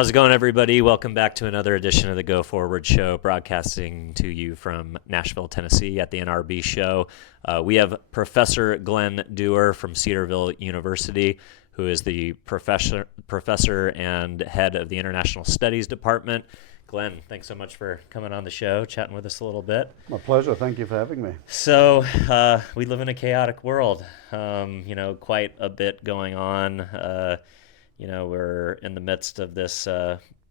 How's it going, everybody? Welcome back to another edition of the Go Forward Show, broadcasting to you from Nashville, Tennessee at the NRB Show. We have Professor Glen Duerr from Cedarville University, who is the professor and head of the International Studies Department. Glenn, thanks so much for coming on the show, chatting with us a little bit. My pleasure. Thank you for having me. So we live in a chaotic world, quite a bit going on. We're in the midst of this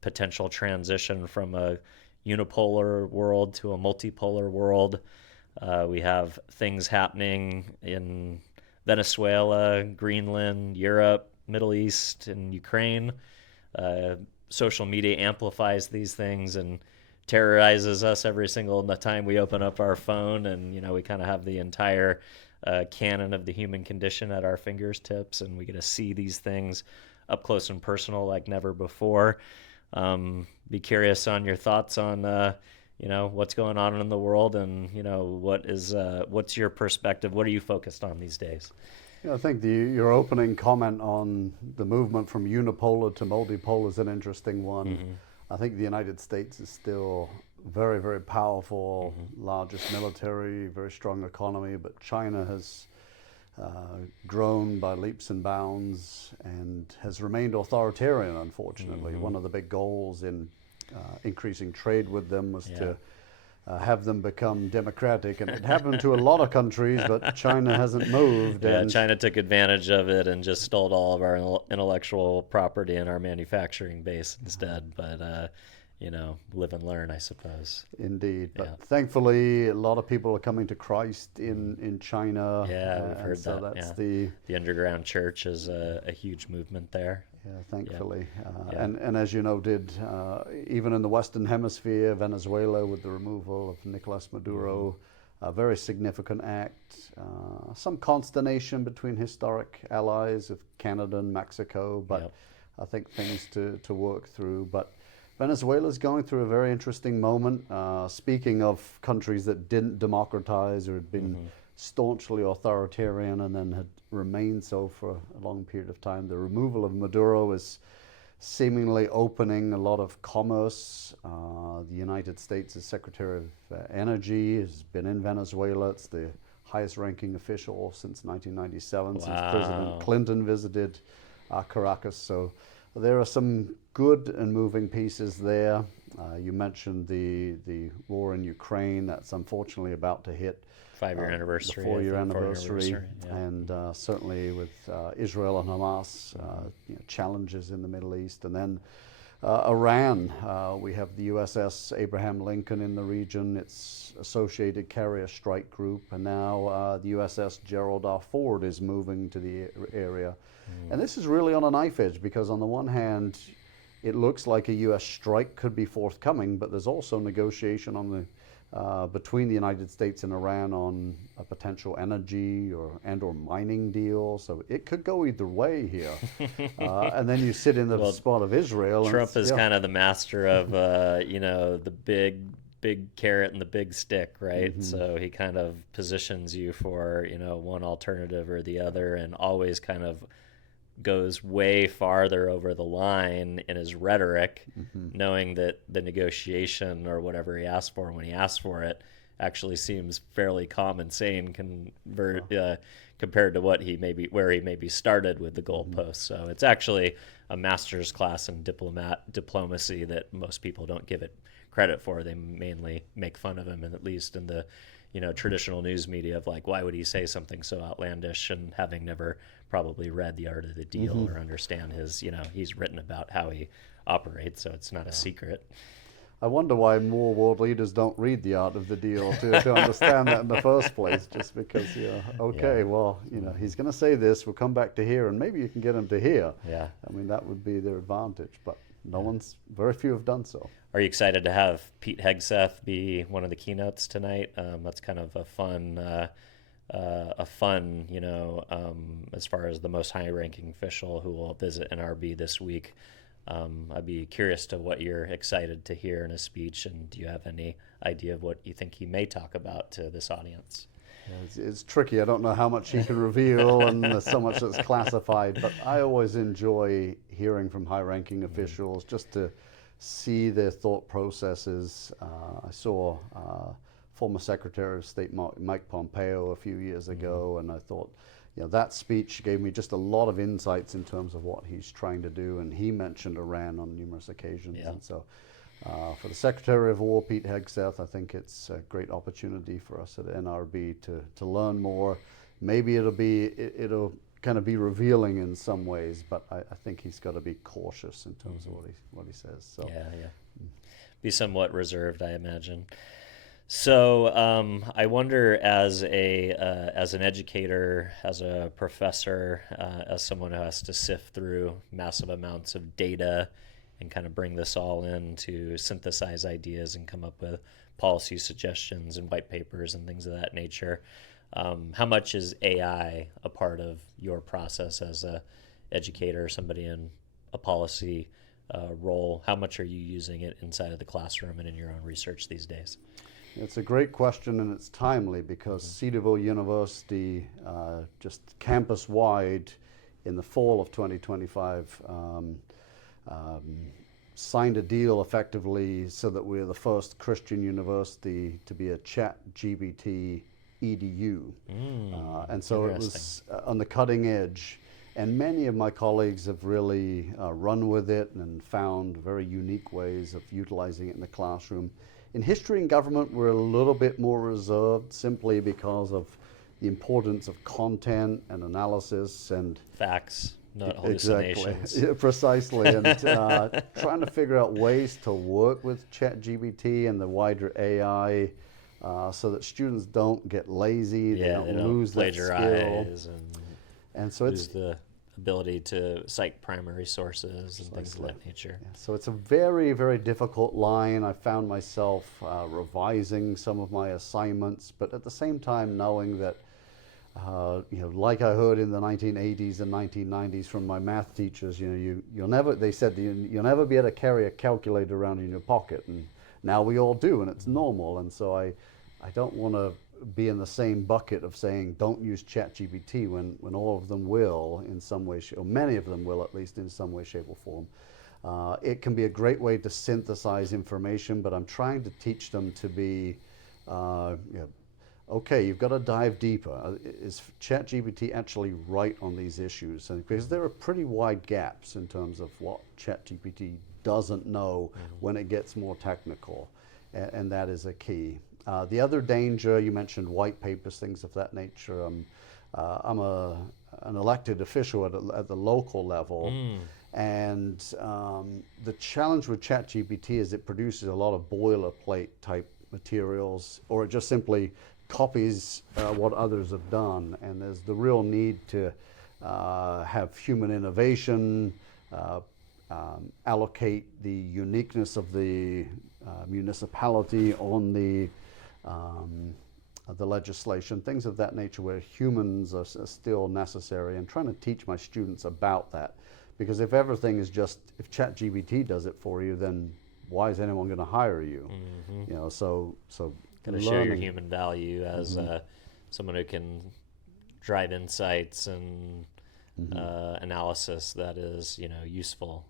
potential transition from a unipolar world to a multipolar world. We have things happening in Venezuela, Greenland, Europe, Middle East, and Ukraine. Social media amplifies these things and terrorizes us every single time we open up our phone, and we kind of have the entire canon of the human condition at our fingertips, and we get to see these things up close and personal like never before. Be curious on your thoughts on what's going on in the world, and what's your perspective? What are you focused on these days? I think your opening comment on the movement from unipolar to multipolar is an interesting one. Mm-hmm. I think the United States is still very, very powerful, largest military, very strong economy, but China has grown by leaps and bounds and has remained authoritarian, unfortunately. One of the big goals in increasing trade with them was to have them become democratic, and it happened to a lot of countries, but China hasn't moved. Yeah, China took advantage of it and just stole all of our intellectual property and our manufacturing base instead. But live and learn, I suppose. Indeed, but thankfully, a lot of people are coming to Christ in China. Yeah, we've heard so that. That's the underground church is a huge movement there. Yeah, thankfully. And as you noted, even in the Western Hemisphere, Venezuela, with the removal of Nicolas Maduro, a very significant act. Some consternation between historic allies of Canada and Mexico, but I think things to work through. But Venezuela is going through a very interesting moment. Speaking of countries that didn't democratize or had been staunchly authoritarian and then had remained so for a long period of time, the removal of Maduro is seemingly opening a lot of commerce. The United States' Secretary of Energy has been in Venezuela. It's the highest ranking official since 1997, since President Clinton visited Caracas. So there are some good and moving pieces there. You mentioned the war in Ukraine. That's unfortunately about to hit 5-year anniversary. The 4-year anniversary. And certainly with Israel and Hamas, challenges in the Middle East. And then Iran, we have the USS Abraham Lincoln in the region, its associated carrier strike group, and now the USS Gerald R. Ford is moving to the area. And this is really on a knife edge, because on the one hand, it looks like a U.S. strike could be forthcoming, but there's also negotiation on the between the United States and Iran on a potential energy or mining deal. So it could go either way here. And then you sit in the spot of Israel. Trump is kind of the master of the big carrot and the big stick, right? So he kind of positions you for one alternative or the other, and always kind of goes way farther over the line in his rhetoric, knowing that the negotiation or whatever he asked for when he asked for it actually seems fairly calm and sane compared to what where he maybe started with the goalposts. So it's actually a master's class in diplomacy that most people don't give it credit for. They mainly make fun of him, and at least in the traditional news media, of like, why would he say something so outlandish, and having never probably read The Art of the Deal or understand his, he's written about how he operates, so it's not a secret. I wonder why more world leaders don't read The Art of the Deal to understand that in the first place, just because, he's going to say this, we'll come back to here, and maybe you can get him to here. Yeah. I mean, that would be their advantage, but very few have done so. Are you excited to have Pete Hegseth be one of the keynotes tonight? That's kind of a fun, as far as the most high-ranking official who will visit NRB this week. I'd be curious to what you're excited to hear in his speech, and do you have any idea of what you think he may talk about to this audience? It's tricky. I don't know how much he can reveal, and there's so much that's classified. But I always enjoy hearing from high-ranking officials just to see their thought processes. I saw former Secretary of State Mike Pompeo a few years ago, and I thought, that speech gave me just a lot of insights in terms of what he's trying to do. And he mentioned Iran on numerous occasions, and so. For the Secretary of War, Pete Hegseth, I think it's a great opportunity for us at NRB to learn more. Maybe it'll kind of be revealing in some ways, but I think he's got to be cautious in terms of what he says. So yeah, be somewhat reserved, I imagine. So I wonder, as an educator, as a professor, as someone who has to sift through massive amounts of data and kind of bring this all in to synthesize ideas and come up with policy suggestions and white papers and things of that nature. How much is AI a part of your process as a educator, somebody in a policy role? How much are you using it inside of the classroom and in your own research these days? It's a great question, and it's timely because Cedarville University, just campus-wide in the fall of 2025, signed a deal effectively so that we're the first Christian university to be a ChatGPT EDU. And so it was on the cutting edge. And many of my colleagues have really run with it and found very unique ways of utilizing it in the classroom. In history and government, we're a little bit more reserved simply because of the importance of content and analysis and facts. Not hallucinations. Exactly. Yeah, precisely. And trying to figure out ways to work with ChatGPT and the wider AI so that students don't get lazy, they don't lose that skill. And so lose the ability to cite primary sources and things of that nature. Yeah, so it's a very, very difficult line. I found myself revising some of my assignments, but at the same time knowing that like I heard in the 1980s and 1990s from my math teachers, they said you'll never be able to carry a calculator around in your pocket, and now we all do, and it's normal. And so I don't want to be in the same bucket of saying don't use ChatGPT when all of them will in some way, or many of them will at least in some way, shape, or form. It can be a great way to synthesize information, but I'm trying to teach them to be okay, you've got to dive deeper. Is ChatGPT actually right on these issues? And because there are pretty wide gaps in terms of what ChatGPT doesn't know when it gets more technical, and that is a key. The other danger, you mentioned white papers, things of that nature. I'm an elected official at the local level, and the challenge with ChatGPT is it produces a lot of boilerplate type materials, or it just simply copies what others have done, and there's the real need to have human innovation, allocate the uniqueness of the municipality on the legislation, things of that nature where humans are still necessary, and trying to teach my students about that. Because if everything is just, if ChatGPT does it for you, then why is anyone going to hire you? So got to show your human value as someone who can drive insights and analysis that is, useful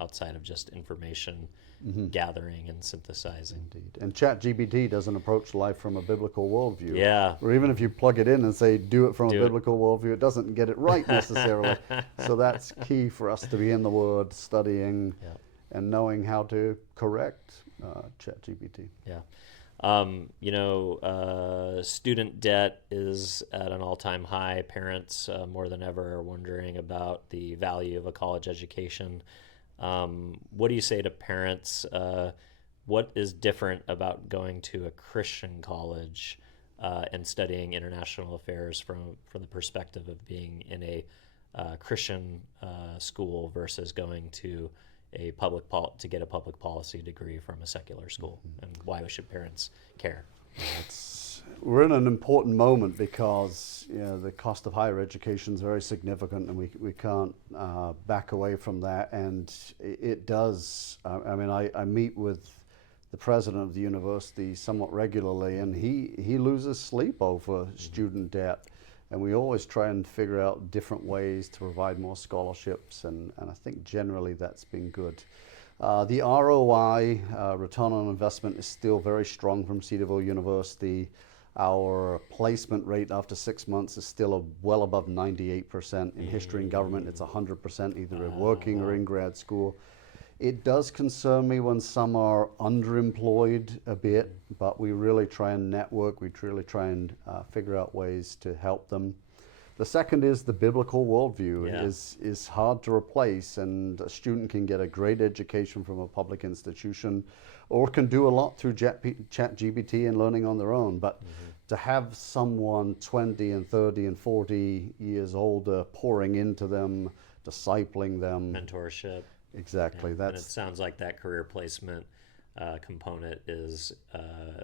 outside of just information gathering and synthesizing. Indeed. And ChatGPT doesn't approach life from a biblical worldview. Yeah. Or even if you plug it in and say, do it from a biblical worldview, it doesn't get it right necessarily. So that's key for us to be in the Word, studying, and knowing how to correct ChatGPT. Yeah. Student debt is at an all-time high. Parents more than ever are wondering about the value of a college education. What do you say to parents? What is different about going to a Christian college and studying international affairs from the perspective of being in a Christian school versus going to a to get a public policy degree from a secular school, and why should parents care? We're in an important moment because the cost of higher education is very significant, and we can't back away from that. And it does. I meet with the president of the university somewhat regularly, and he loses sleep over student debt. And we always try and figure out different ways to provide more scholarships, and I think generally that's been good. The ROI, return on investment, is still very strong from Cedarville University. Our placement rate after 6 months is still well above 98%. In history and government, it's 100%, either in working or in grad school. It does concern me when some are underemployed a bit, but we really try and network. We really try and figure out ways to help them. The second is the biblical worldview is hard to replace, and a student can get a great education from a public institution or can do a lot through ChatGPT and learning on their own. But to have someone 20 and 30 and 40 years older pouring into them, discipling them. Mentorship. Exactly. And it sounds like that career placement component is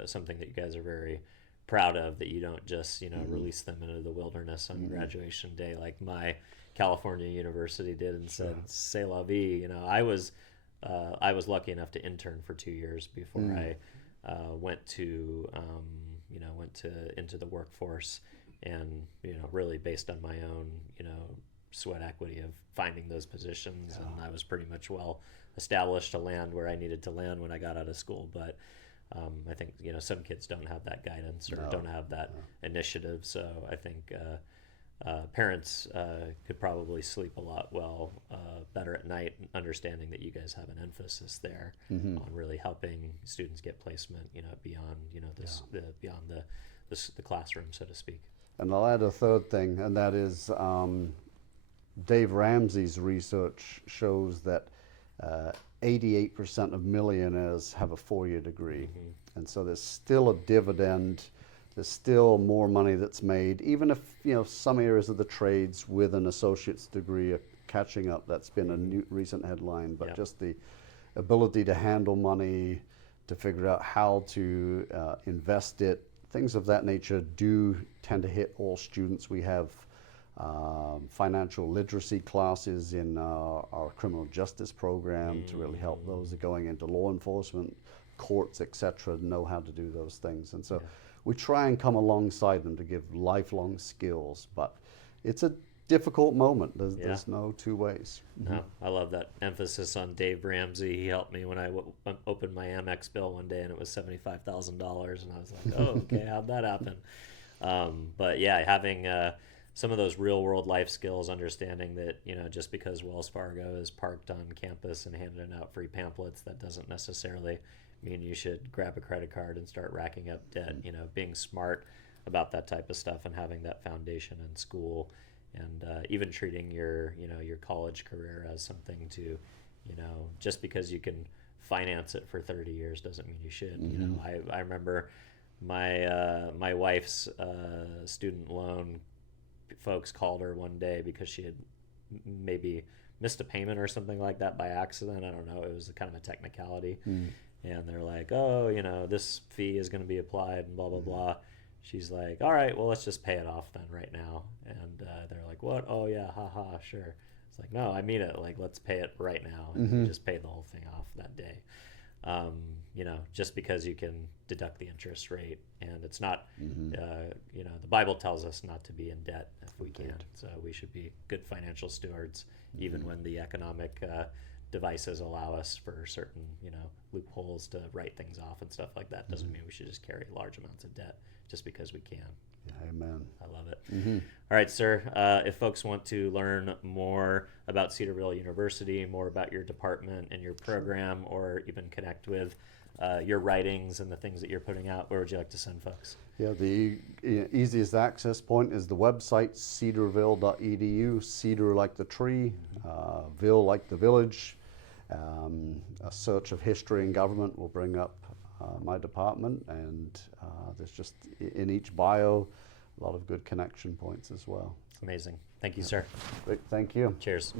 something that you guys are very proud of, that you don't just release them into the wilderness on graduation day like my California university did and said c'est la vie. I was lucky enough to intern for 2 years before I went to into the workforce, and really based on my own sweat equity of finding those positions, and I was pretty much well established to land where I needed to land when I got out of school. But I think some kids don't have that guidance or don't have that initiative. So I think parents could probably sleep a lot better at night, understanding that you guys have an emphasis there on really helping students get placement, beyond the classroom, so to speak. And I'll add a third thing, and that is Dave Ramsey's research shows that 88% of millionaires have a 4-year degree. And so there's still a dividend. There's still more money that's made, even if some areas of the trades with an associate's degree are catching up. That's been a recent headline, but just the ability to handle money, to figure out how to invest it, things of that nature do tend to hit all students. We have financial literacy classes in our criminal justice program to really help those that are going into law enforcement, courts, etc., know how to do those things. And so we try and come alongside them to give lifelong skills, but it's a difficult moment. There's no two ways. No, I love that emphasis on Dave Ramsey. He helped me when I opened my Amex bill one day, and it was $75,000, and I was like, oh, okay, how'd that happen? But yeah, having some of those real world life skills, understanding that just because Wells Fargo is parked on campus and handing out free pamphlets, that doesn't necessarily mean you should grab a credit card and start racking up debt. Being smart about that type of stuff and having that foundation in school, and even treating your college career as something to just because you can finance it for 30 years doesn't mean you should. I remember my wife's student loan folks called her one day because she had maybe missed a payment or something like that by accident. I don't know. It was kind of a technicality. And they're like, oh, this fee is going to be applied and blah, blah, blah. She's like, all right, well, let's just pay it off then right now. And they're like, what? Oh, yeah, haha, sure. It's like, no, I mean it. Like, let's pay it right now. And we just paid the whole thing off that day. Just because you can deduct the interest rate, and it's not, the Bible tells us not to be in debt if we can. So we should be good financial stewards, even when the economic devices allow us for certain, loopholes to write things off and stuff like that. Doesn't mean we should just carry large amounts of debt just because we can. Amen. I love it. All right, sir. If folks want to learn more about Cedarville University, more about your department and your program, or even connect with your writings and the things that you're putting out, where would you like to send folks? Yeah, the easiest access point is the website, cedarville.edu. Cedar like the tree, ville like the village. A search of history and government will bring up my department, and there's just in each bio a lot of good connection points as well. Amazing. Thank you, sir. Great. Thank you. Cheers.